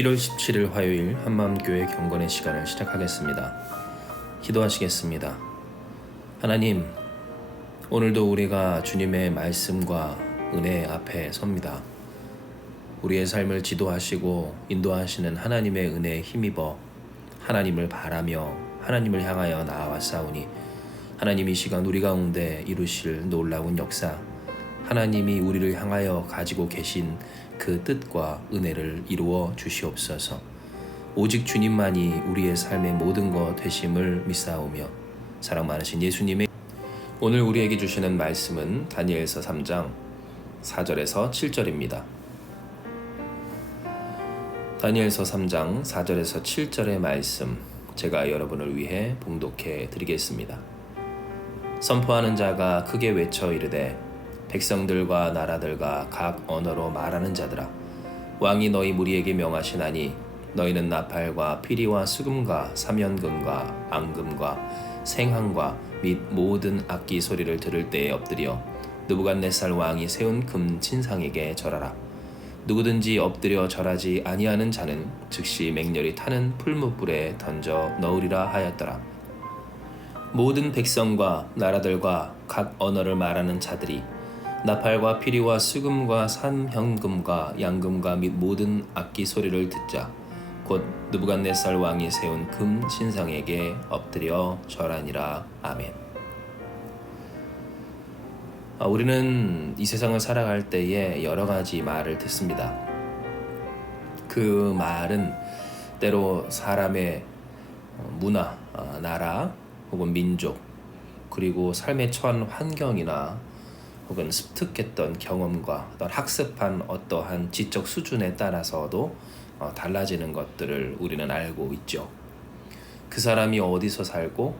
1월 17일 화요일 한마음교회 경건의 시간을 시작하겠습니다. 기도하시겠습니다. 하나님, 오늘도 우리가 주님의 말씀과 은혜 앞에 섭니다. 우리의 삶을 지도하시고 인도하시는 하나님의 은혜에 힘입어 하나님을 바라며 하나님을 향하여 나아왔사오니 하나님 이 시간 우리 가운데 이루실 놀라운 역사, 하나님이 우리를 향하여 가지고 계신 그 뜻과 은혜를 이루어 주시옵소서. 오직 주님만이 우리의 삶의 모든 것 되심을 믿사오며 사랑 많으신 예수님의 오늘 우리에게 주시는 말씀은 다니엘서 3장 4절에서 7절입니다. 다니엘서 3장 4절에서 7절의 말씀, 제가 여러분을 위해 봉독해 드리겠습니다. 선포하는 자가 크게 외쳐 이르되 백성들과 나라들과 각 언어로 말하는 자들아, 왕이 너희 무리에게 명하시나니 너희는 나팔과 피리와 수금과 사면금과 앙금과 생황과 및 모든 악기 소리를 들을 때에 엎드려 느부갓네살 왕이 세운 금 진상에게 절하라. 누구든지 엎드려 절하지 아니하는 자는 즉시 맹렬히 타는 풀무불에 던져 넣으리라 하였더라. 모든 백성과 나라들과 각 언어를 말하는 자들이 나팔과 피리와 수금과 삼형금과 양금과 및 모든 악기 소리를 듣자 곧 느부갓네살 왕이 세운 금 신상에게 엎드려 절하니라. 아멘. 우리는 이 세상을 살아갈 때에 여러 가지 말을 듣습니다. 그 말은 때로 사람의 문화, 나라 혹은 민족, 그리고 삶에 처한 환경이나 혹은 습득했던 경험과 어떤 학습한 어떠한 지적 수준에 따라서도 달라지는 것들을 우리는 알고 있죠. 그 사람이 어디서 살고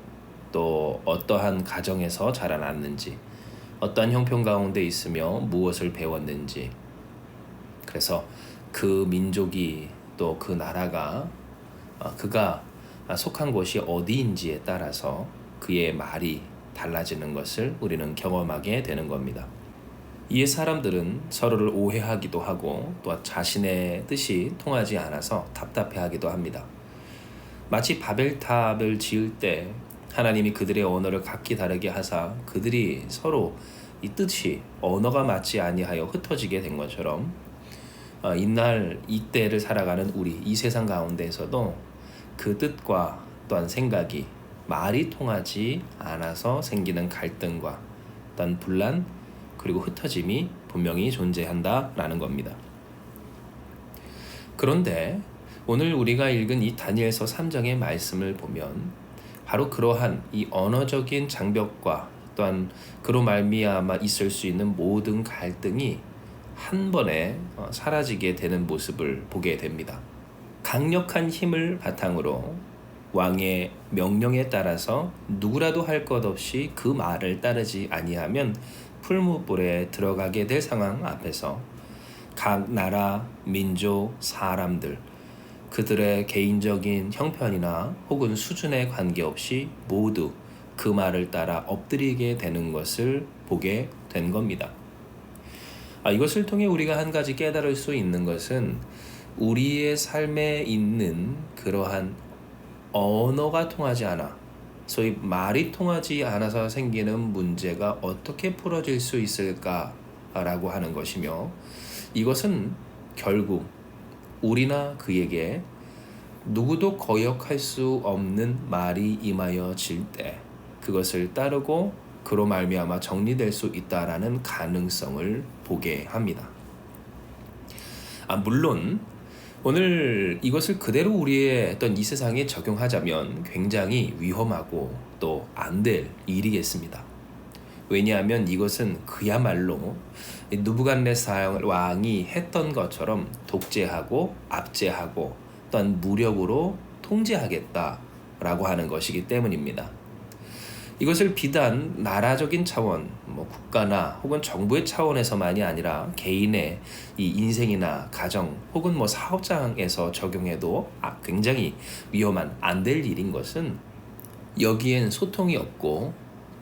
또 어떠한 가정에서 자라났는지, 어떠한 형편 가운데 있으며 무엇을 배웠는지, 그래서 그 민족이 또 그 나라가 그가 속한 곳이 어디인지에 따라서 그의 말이 달라지는 것을 우리는 경험하게 되는 겁니다. 이에 사람들은 서로를 오해하기도 하고 또 자신의 뜻이 통하지 않아서 답답해하기도 합니다. 마치 바벨탑을 지을 때 하나님이 그들의 언어를 각기 다르게 하사 그들이 서로 이 뜻이 언어가 맞지 아니하여 흩어지게 된 것처럼 이날 이때를 살아가는 우리 이 세상 가운데에서도 그 뜻과 또한 생각이 말이 통하지 않아서 생기는 갈등과 어떤 분란 그리고 흩어짐이 분명히 존재한다라는 겁니다. 그런데 오늘 우리가 읽은 이 다니엘서 3장의 말씀을 보면 바로 그러한 이 언어적인 장벽과 또한 그로 말미암아 있을 수 있는 모든 갈등이 한 번에 사라지게 되는 모습을 보게 됩니다. 강력한 힘을 바탕으로 왕의 명령에 따라서 누구라도 할 것 없이 그 말을 따르지 아니하면 풀무불에 들어가게 될 상황 앞에서 각 나라, 민족, 사람들, 그들의 개인적인 형편이나 혹은 수준에 관계없이 모두 그 말을 따라 엎드리게 되는 것을 보게 된 겁니다. 이것을 통해 우리가 한 가지 깨달을 수 있는 것은 우리의 삶에 있는 그러한 언어가 통하지 않아, 소위 말이 통하지 않아서 생기는 문제가 어떻게 풀어질 수 있을까라고 하는 것이며, 이것은 결국 우리나 그에게 누구도 거역할 수 없는 말이 임하여질 때 그것을 따르고 그로 말미암아 정리될 수 있다라는 가능성을 보게 합니다. 물론 오늘 이것을 그대로 우리의 어떤 이 세상에 적용하자면 굉장히 위험하고 또 안 될 일이겠습니다. 왜냐하면 이것은 그야말로 느부갓네살 왕이 했던 것처럼 독재하고 압제하고 또한 무력으로 통제하겠다라고 하는 것이기 때문입니다. 이것을 비단 나라적인 차원, 국가나 혹은 정부의 차원에서만이 아니라 개인의 이 인생이나 가정 혹은 사업장에서 적용해도 굉장히 위험한 안 될 일인 것은 여기엔 소통이 없고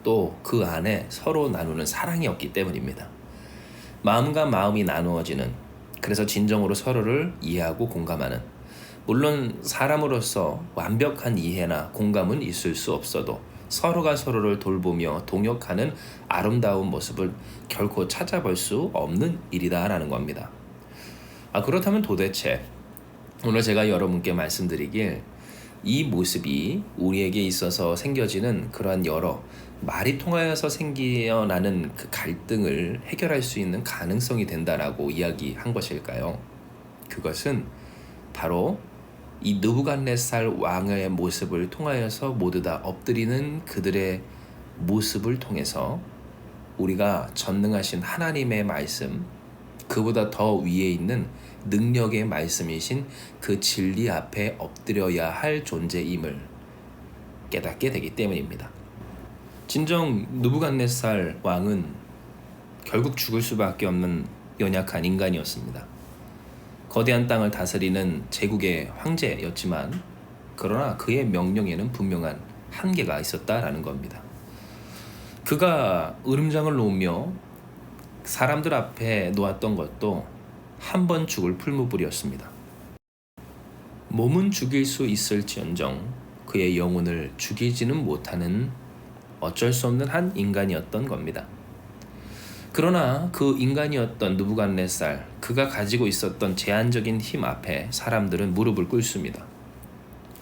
또 그 안에 서로 나누는 사랑이 없기 때문입니다. 마음과 마음이 나누어지는, 그래서 진정으로 서로를 이해하고 공감하는 물론 사람으로서 완벽한 이해나 공감은 있을 수 없어도 서로가 서로를 돌보며 동역하는 아름다운 모습을 결코 찾아볼 수 없는 일이다라는 겁니다. 그렇다면 도대체 오늘 제가 여러분께 말씀드리길, 이 모습이 우리에게 있어서 생겨지는 그러한 여러 말이 통하여서 생겨나는 그 갈등을 해결할 수 있는 가능성이 된다라고 이야기한 것일까요? 그것은 바로 이 느부갓네살 왕의 모습을 통하여서 모두 다 엎드리는 그들의 모습을 통해서 우리가 전능하신 하나님의 말씀, 그보다 더 위에 있는 능력의 말씀이신 그 진리 앞에 엎드려야 할 존재임을 깨닫게 되기 때문입니다. 진정 느부갓네살 왕은 결국 죽을 수밖에 없는 연약한 인간이었습니다. 거대한 땅을 다스리는 제국의 황제였지만, 그러나 그의 명령에는 분명한 한계가 있었다라는 겁니다. 그가 으름장을 놓으며 사람들 앞에 놓았던 것도 한 번 죽을 풀무불이었습니다. 몸은 죽일 수 있을지언정 그의 영혼을 죽이지는 못하는 어쩔 수 없는 한 인간이었던 겁니다. 그러나 그 인간이었던 느부갓네살, 그가 가지고 있었던 제한적인 힘 앞에 사람들은 무릎을 꿇습니다.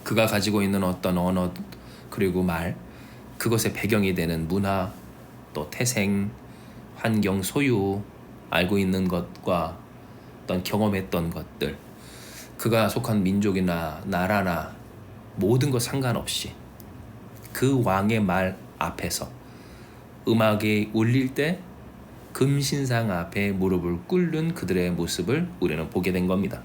그가 가지고 있는 어떤 언어, 그리고 말, 그것의 배경이 되는 문화, 또 태생, 환경, 소유, 알고 있는 것과 어떤 경험했던 것들, 그가 속한 민족이나 나라나 모든 것 상관없이 그 왕의 말 앞에서 음악이 울릴 때 금신상 앞에 무릎을 꿇는 그들의 모습을 우리는 보게 된 겁니다.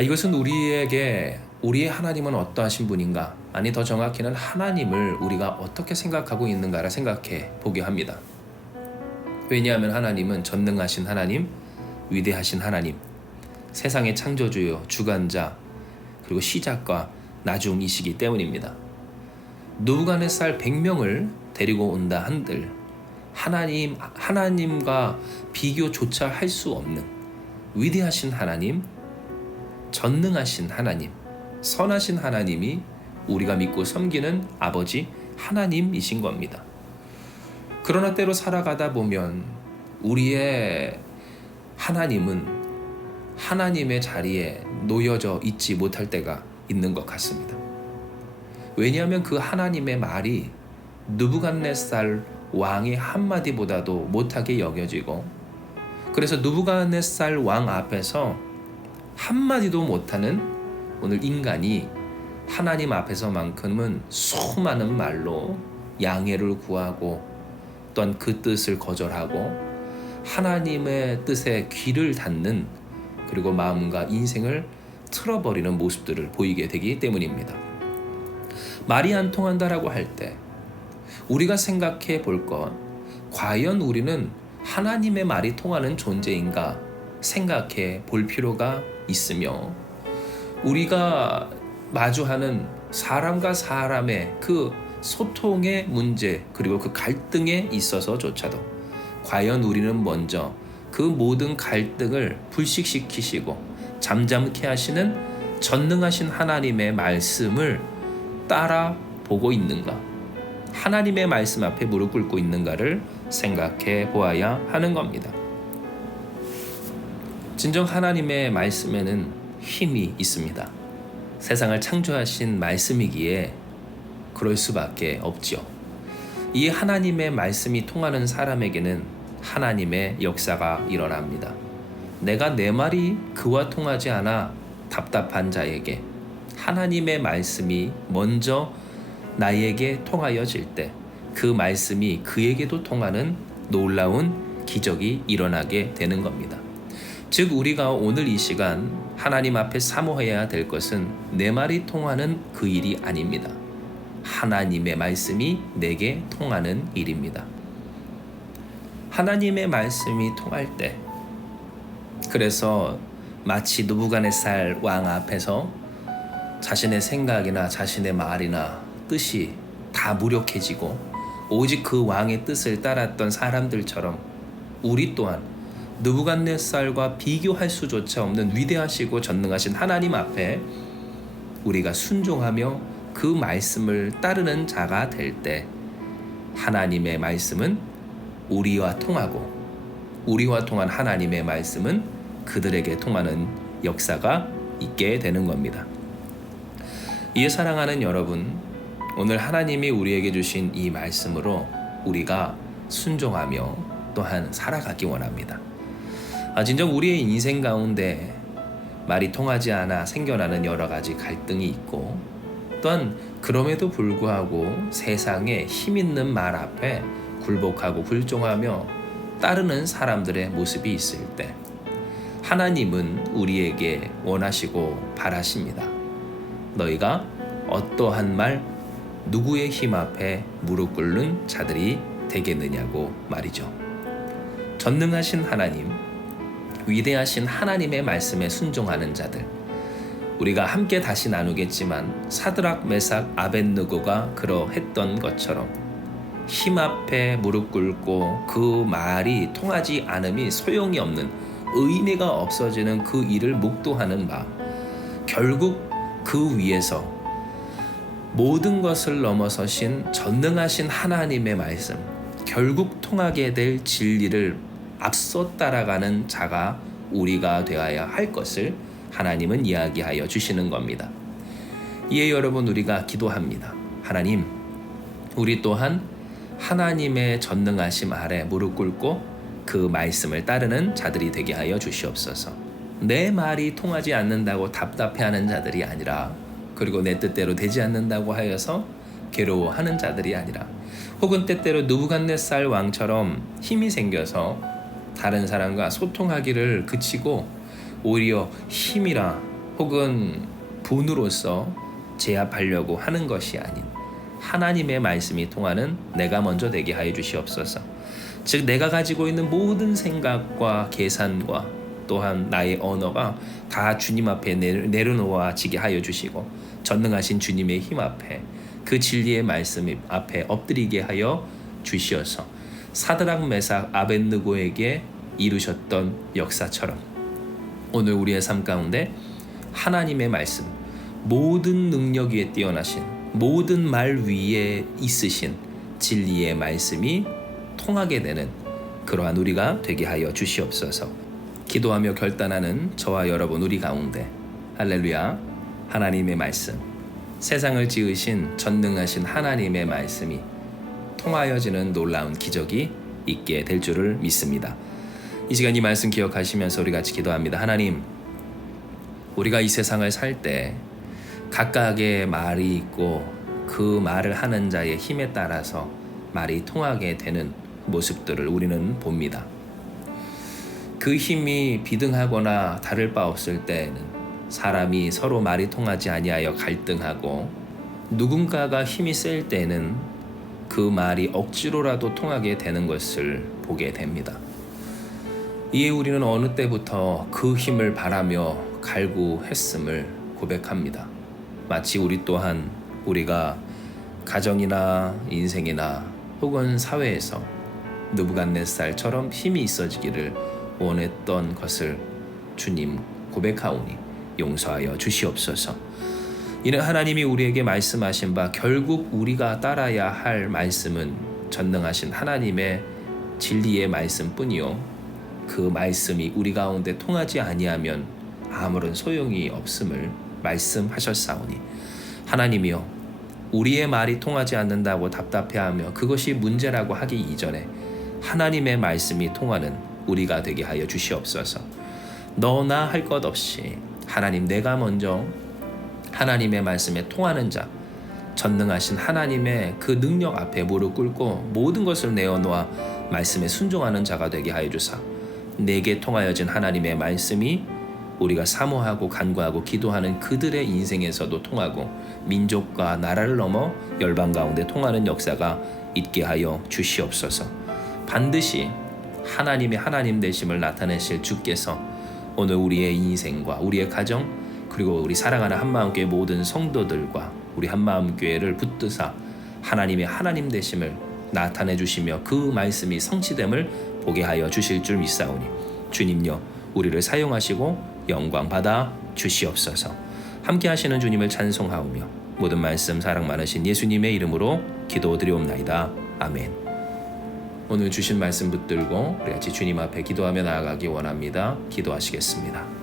이것은 우리에게 우리의 하나님은 어떠하신 분인가, 아니 더 정확히는 하나님을 우리가 어떻게 생각하고 있는가를 생각해 보게 합니다. 왜냐하면 하나님은 전능하신 하나님, 위대하신 하나님, 세상의 창조주요, 주관자, 그리고 시작과 나중이시기 때문입니다. 느부갓네살 100명을 데리고 온다 한들 하나님과 비교조차 할 수 없는 위대하신 하나님, 전능하신 하나님, 선하신 하나님이 우리가 믿고 섬기는 아버지 하나님이신 겁니다. 그러나 때로 살아가다 보면 우리의 하나님은 하나님의 자리에 놓여져 있지 못할 때가 있는 것 같습니다. 왜냐하면 그 하나님의 말이 느부갓네살 왕의 한마디보다도 못하게 여겨지고, 그래서 느부갓네살 왕 앞에서 한마디도 못하는 오늘 인간이 하나님 앞에서만큼은 수많은 말로 양해를 구하고 또한 그 뜻을 거절하고 하나님의 뜻에 귀를 닫는, 그리고 마음과 인생을 틀어버리는 모습들을 보이게 되기 때문입니다. 말이 안 통한다라고 할 때 우리가 생각해 볼 것, 과연 우리는 하나님의 말이 통하는 존재인가 생각해 볼 필요가 있으며, 우리가 마주하는 사람과 사람의 그 소통의 문제, 그리고 그 갈등에 있어서조차도 과연 우리는 먼저 그 모든 갈등을 불식시키시고 잠잠케 하시는 전능하신 하나님의 말씀을 따라 보고 있는가, 하나님의 말씀 앞에 무릎 꿇고 있는가를 생각해 보아야 하는 겁니다. 진정 하나님의 말씀에는 힘이 있습니다. 세상을 창조하신 말씀이기에 그럴 수밖에 없지요. 이 하나님의 말씀이 통하는 사람에게는 하나님의 역사가 일어납니다. 내가 내 말이 그와 통하지 않아 답답한 자에게 하나님의 말씀이 먼저 나에게 통하여질 때 그 말씀이 그에게도 통하는 놀라운 기적이 일어나게 되는 겁니다. 즉 우리가 오늘 이 시간 하나님 앞에 사모해야 될 것은 내 말이 통하는 그 일이 아닙니다. 하나님의 말씀이 내게 통하는 일입니다. 하나님의 말씀이 통할 때, 그래서 마치 느부갓네살 왕 앞에서 자신의 생각이나 자신의 말이나 뜻이 다 무력해지고 오직 그 왕의 뜻을 따랐던 사람들처럼 우리 또한 느부갓네살과 비교할 수조차 없는 위대하시고 전능하신 하나님 앞에 우리가 순종하며 그 말씀을 따르는 자가 될 때 하나님의 말씀은 우리와 통하고 우리와 통한 하나님의 말씀은 그들에게 통하는 역사가 있게 되는 겁니다. 이에 사랑하는 여러분, 오늘 하나님이 우리에게 주신 이 말씀으로 우리가 순종하며 또한 살아가기 원합니다. 진정 우리의 인생 가운데 말이 통하지 않아 생겨나는 여러 가지 갈등이 있고 또한 그럼에도 불구하고 세상에 힘 있는 말 앞에 굴복하고 굴종하며 따르는 사람들의 모습이 있을 때 하나님은 우리에게 원하시고 바라십니다. 너희가 어떠한 말 누구의 힘 앞에 무릎 꿇는 자들이 되겠느냐고 말이죠. 전능하신 하나님, 위대하신 하나님의 말씀에 순종하는 자들, 우리가 함께 다시 나누겠지만 사드락, 메삭, 아벳느고가 그러했던 것처럼 힘 앞에 무릎 꿇고 그 말이 통하지 않음이 소용이 없는 의미가 없어지는 그 일을 목도하는 바, 결국 그 위에서 모든 것을 넘어서신 전능하신 하나님의 말씀, 결국 통하게 될 진리를 앞서 따라가는 자가 우리가 되어야 할 것을 하나님은 이야기하여 주시는 겁니다. 이에 여러분, 우리가 기도합니다. 하나님, 우리 또한 하나님의 전능하심 아래 무릎 꿇고 그 말씀을 따르는 자들이 되게 하여 주시옵소서. 내 말이 통하지 않는다고 답답해하는 자들이 아니라, 그리고 내 뜻대로 되지 않는다고 하여서 괴로워하는 자들이 아니라, 혹은 때때로 느부갓네살 왕처럼 힘이 생겨서 다른 사람과 소통하기를 그치고 오히려 힘이라 혹은 분으로서 제압하려고 하는 것이 아닌 하나님의 말씀이 통하는 내가 먼저 되게 하여 주시옵소서. 즉 내가 가지고 있는 모든 생각과 계산과 또한 나의 언어가 다 주님 앞에 내려놓아지게 하여 주시고 전능하신 주님의 힘 앞에 그 진리의 말씀 앞에 엎드리게 하여 주시어서 사드락, 메삭, 아벳느고에게 이루셨던 역사처럼 오늘 우리의 삶 가운데 하나님의 말씀, 모든 능력 위에 뛰어나신, 모든 말 위에 있으신 진리의 말씀이 통하게 되는 그러한 우리가 되게 하여 주시옵소서. 기도하며 결단하는 저와 여러분 우리 가운데 할렐루야, 하나님의 말씀, 세상을 지으신 전능하신 하나님의 말씀이 통하여지는 놀라운 기적이 있게 될 줄을 믿습니다. 이 시간 이 말씀 기억하시면서 우리 같이 기도합니다. 하나님, 우리가 이 세상을 살 때 각각의 말이 있고 그 말을 하는 자의 힘에 따라서 말이 통하게 되는 모습들을 우리는 봅니다. 그 힘이 비등하거나 다를 바 없을 때에는 사람이 서로 말이 통하지 아니하여 갈등하고, 누군가가 힘이 셀 때는 그 말이 억지로라도 통하게 되는 것을 보게 됩니다. 이에 우리는 어느 때부터 그 힘을 바라며 갈구했음을 고백합니다. 마치 우리 또한 우리가 가정이나 인생이나 혹은 사회에서 느부갓네살처럼 힘이 있어지기를 원했던 것을 주님 고백하오니 용서하여 주시옵소서. 이는 하나님이 우리에게 말씀하신 바 결국 우리가 따라야 할 말씀은 전능하신 하나님의 진리의 말씀뿐이요, 그 말씀이 우리 가운데 통하지 아니하면 아무런 소용이 없음을 말씀하셨사오니, 하나님이여, 우리의 말이 통하지 않는다고 답답해하며 그것이 문제라고 하기 이전에 하나님의 말씀이 통하는 우리가 되게 하여 주시옵소서. 너나 할 것 없이 하나님, 내가 먼저 하나님의 말씀에 통하는 자, 전능하신 하나님의 그 능력 앞에 무릎 꿇고 모든 것을 내어놓아 말씀에 순종하는 자가 되게 하여 주사, 내게 통하여진 하나님의 말씀이 우리가 사모하고 간구하고 기도하는 그들의 인생에서도 통하고 민족과 나라를 넘어 열방 가운데 통하는 역사가 있게 하여 주시옵소서. 반드시 하나님의 하나님 되심을 나타내실 주께서 오늘 우리의 인생과 우리의 가정, 그리고 우리 사랑하는 한마음교회 모든 성도들과 우리 한마음교회를 붙드사 하나님의 하나님 되심을 나타내 주시며 그 말씀이 성취됨을 보게 하여 주실 줄 믿사오니, 주님요 우리를 사용하시고 영광 받아 주시옵소서. 함께 하시는 주님을 찬송하오며 모든 말씀 사랑 많으신 예수님의 이름으로 기도드리옵나이다. 아멘. 오늘 주신 말씀 붙들고 우리 같이 주님 앞에 기도하며 나아가기 원합니다. 기도하시겠습니다.